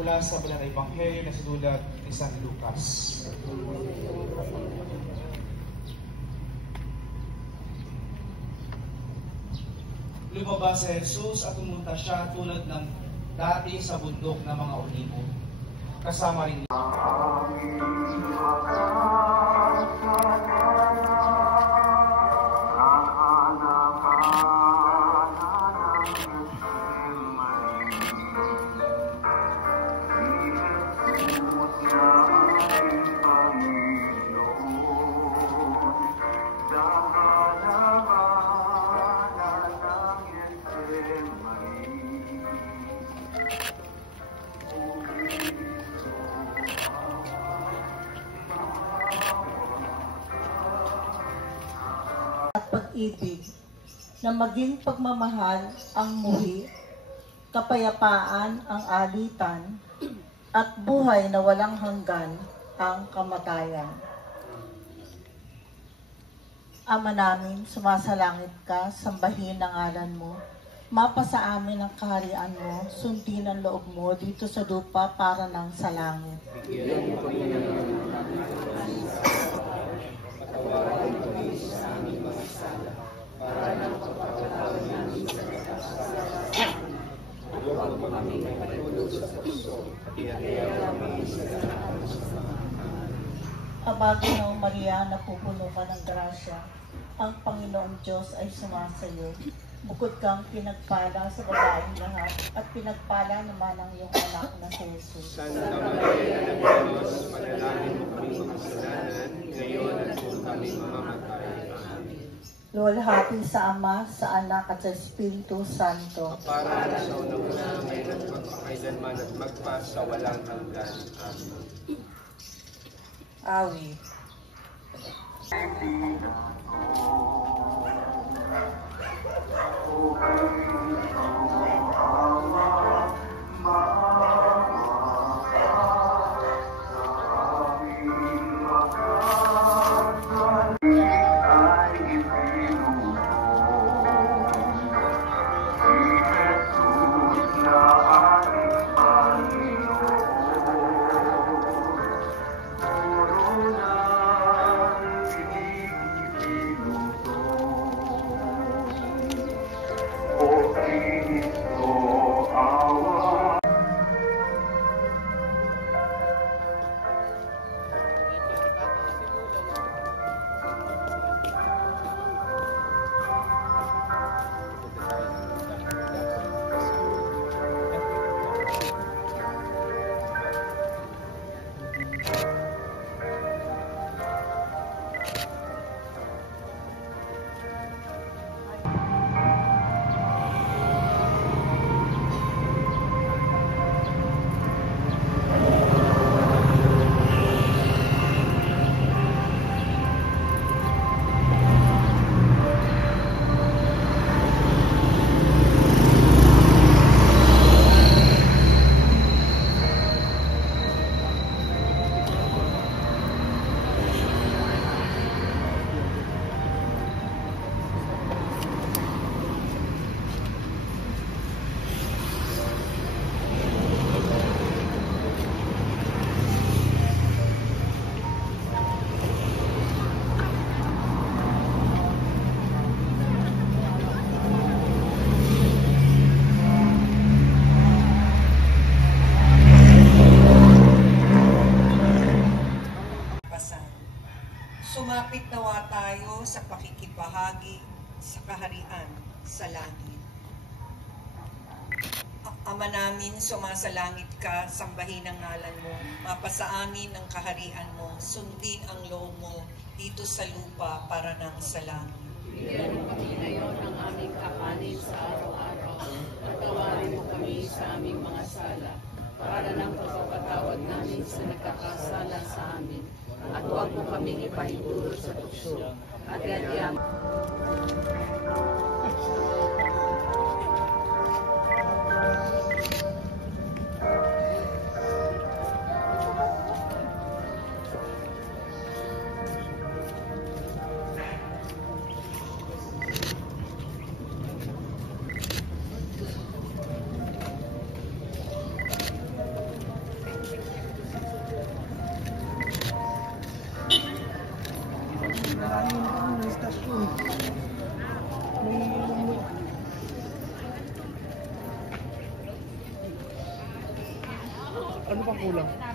Mula sa banal na Ebanghelyo na sinulat ni San Lucas. Lumabas si Jesus at pumunta siya tulad ng dati sa bundok ng mga olibo. Kasama rin niya. Pag-ibig na maging pagmamahal ang muhi, kapayapaan ang alitan, at buhay na walang hanggan ang kamatayan. Ama namin, sumasalangit ka, sambahin ang ngalan mo, mapasa amin ang kaharian mo, sundin ang loob mo dito sa lupa para nang sa langit. Abaginaw Maria, napupuno ka ng grasya, ang Panginoong Diyos ay sumasayo. Bukod kang pinagpala sa babaeng lahat, at pinagpala naman ang iyong anak na si Jesus. Santa Maria ng Diyos, manalangin mo kami makasalanan, ngayon at kung kami mamamatay. Amen. Luwalhati sa Ama, sa Anak at sa Espiritu Santo. Para sa unang-una, ngayon at magpakailanman at magpa sa walang hanggan. Amen. Awit. Sumapit nawa tayo sa pakikibahagi sa kaharian sa langit. Ama namin, sumasalangit ka, sambahin ang ngalan mo, mapasa amin ang kaharian mo, sundin ang loob mo dito sa lupa para nang sa langit. Bigyan mo kami ngayon ng aming kakanin ng pagpapatawad namin sa nagkakasala sa amin. At huwag mo kaming ipahintulot sa tukso. At ganyan. Ano pang kulang?